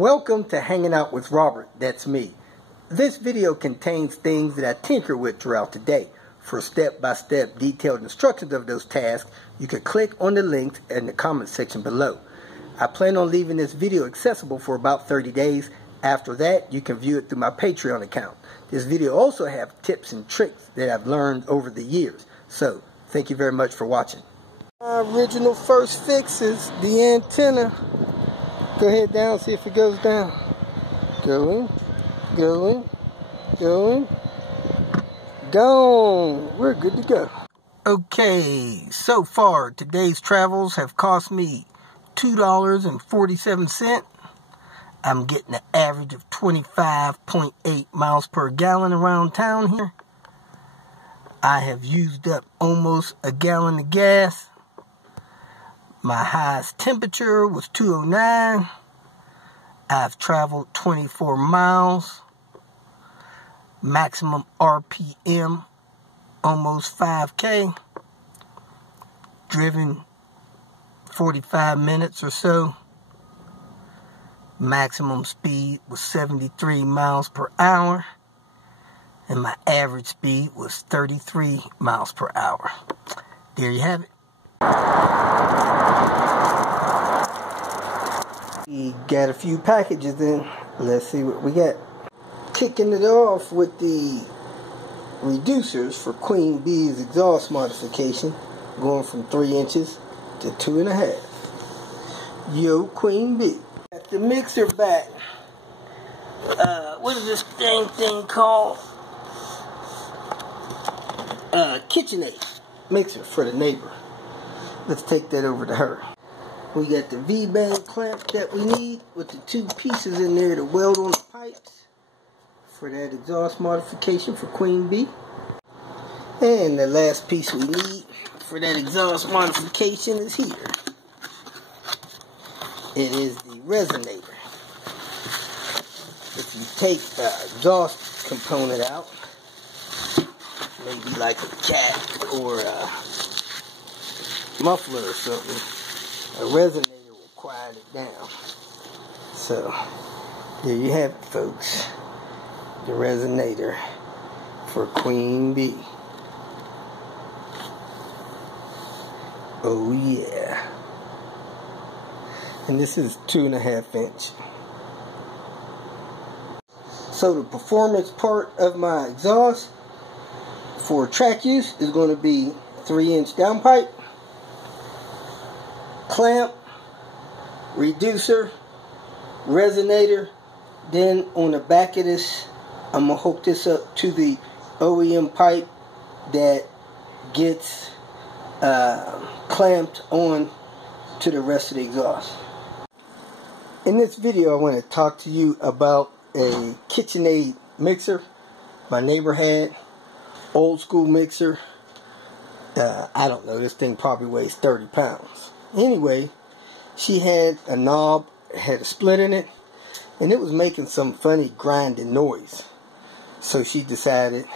Welcome to Hanging Out with Robert, that's me. This video contains things that I tinker with throughout the day. For step-by-step detailed instructions of those tasks, you can click on the links in the comment section below. I plan on leaving this video accessible for about 30 days. After that, you can view it through my Patreon account. This video also has tips and tricks that I've learned over the years. So, thank you very much for watching. My original first fix is the antenna. Go ahead down, see if it goes down. Going, going, going. Gone. We're good to go. Okay, so far today's travels have cost me $2.47. I'm getting an average of 25.8 miles per gallon around town here. I have used up almost a gallon of gas. My highest temperature was 209. I've traveled 24 miles. Maximum RPM, almost 5K. Driven 45 minutes or so. Maximum speed was 73 miles per hour. And my average speed was 33 miles per hour. There you have it. We got a few packages in. Let's see what we got. Kicking it off with the reducers for Queen Bee's exhaust modification, going from 3 inches to 2.5. Yo, Queen Bee. Got the mixer back. What is this dang thing called? KitchenAid mixer for the neighbor. Let's take that over to her. We got the V-band clamp that we need with the 2 pieces in there to weld on the pipes for that exhaust modification for Queen Bee. And the last piece we need for that exhaust modification is here. It is the resonator. If you take the exhaust component out, maybe like a cat or a muffler or something, a resonator will quiet it down. So, there you have it, folks. The resonator for Queen Bee. Oh yeah. And this is 2.5 inch. So the performance part of my exhaust for track use is going to be 3-inch downpipe, clamp, reducer, resonator. Then on the back of this, I'm going to hook this up to the OEM pipe that gets clamped on to the rest of the exhaust. In this video, I want to talk to you about a KitchenAid mixer my neighbor had. Old school mixer. I don't know, this thing probably weighs 30 pounds. Anyway, she had a knob, had a split in it, and it was making some funny grinding noise. So she decided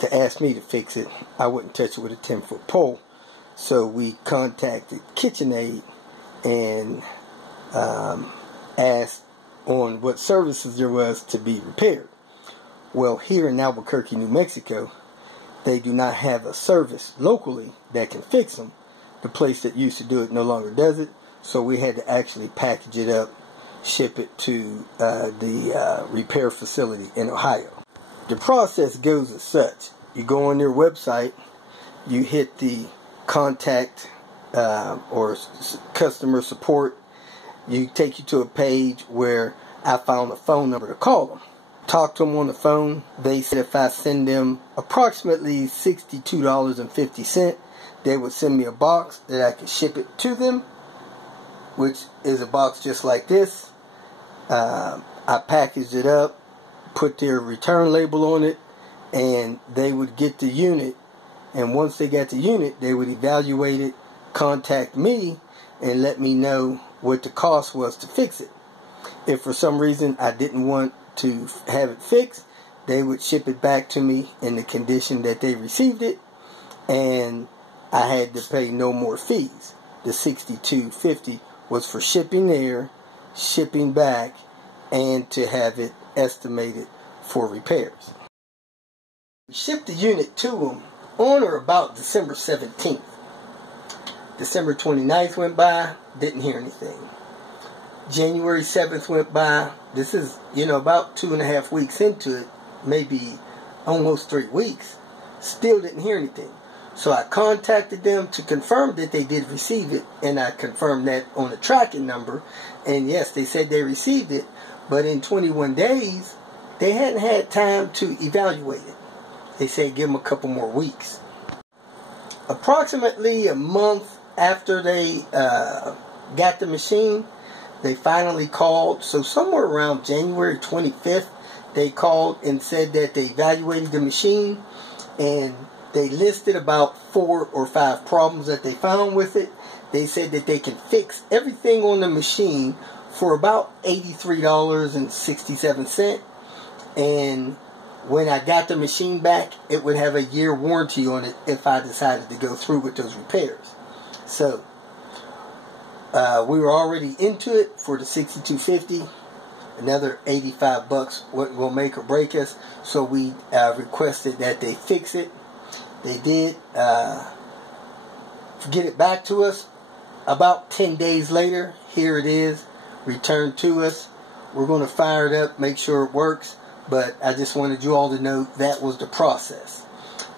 to ask me to fix it. I wouldn't touch it with a 10-foot pole. So we contacted KitchenAid and asked on what services there was to be repaired. Well, here in Albuquerque, New Mexico, they do not have a service locally that can fix them. The place that used to do it no longer does it. So we had to actually package it up, ship it to the repair facility in Ohio. The process goes as such. You go on their website, you hit the contact or customer support. You take you to a page where I found a phone number to call them. Talk to them on the phone. They said if I send them approximately $62.50, they would send me a box that I could ship it to them, which is a box just like this. I packaged it up, put their return label on it, and they would get the unit. And once they got the unit, they would evaluate it, contact me, and let me know what the cost was to fix it. If for some reason I didn't want to have it fixed, they would ship it back to me in the condition that they received it, and I had to pay no more fees. The $62.50 was for shipping there, shipping back, and to have it estimated for repairs. We shipped the unit to them on or about December 17th. December 29th went by, didn't hear anything. January 7th went by. This is, about 2.5 weeks into it, maybe almost 3 weeks. Still didn't hear anything. So I contacted them to confirm that they did receive it, and I confirmed that on the tracking number. And yes, they said they received it, but in 21 days, they hadn't had time to evaluate it. They said give them a couple more weeks. Approximately a month after they got the machine, they finally called. So somewhere around January 25th, they called and said that they evaluated the machine, and they listed about 4 or 5 problems that they found with it. They said that they can fix everything on the machine for about $83.67. And when I got the machine back, it would have a year warranty on it if I decided to go through with those repairs. So we were already into it for the $62.50. Another $85 will make or break us. So we requested that they fix it. They did get it back to us. About 10 days later, here it is, returned to us. We're going to fire it up, make sure it works. But I just wanted you all to know that was the process.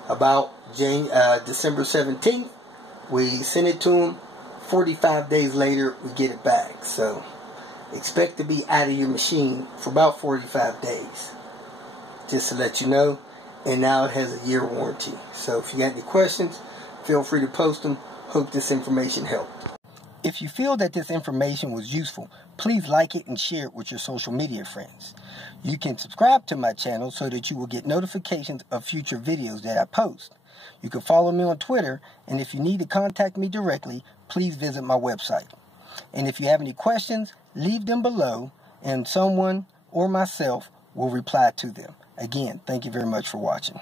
About December 17th, we sent it to them. 45 days later, we get it back. So expect to be out of your machine for about 45 days. Just to let you know. And now it has a year warranty. So if you got any questions, feel free to post them. Hope this information helped. If you feel that this information was useful, please like it and share it with your social media friends. You can subscribe to my channel so that you will get notifications of future videos that I post. You can follow me on Twitter, and if you need to contact me directly, please visit my website. And if you have any questions, leave them below, and someone or myself will reply to them. Again, thank you very much for watching.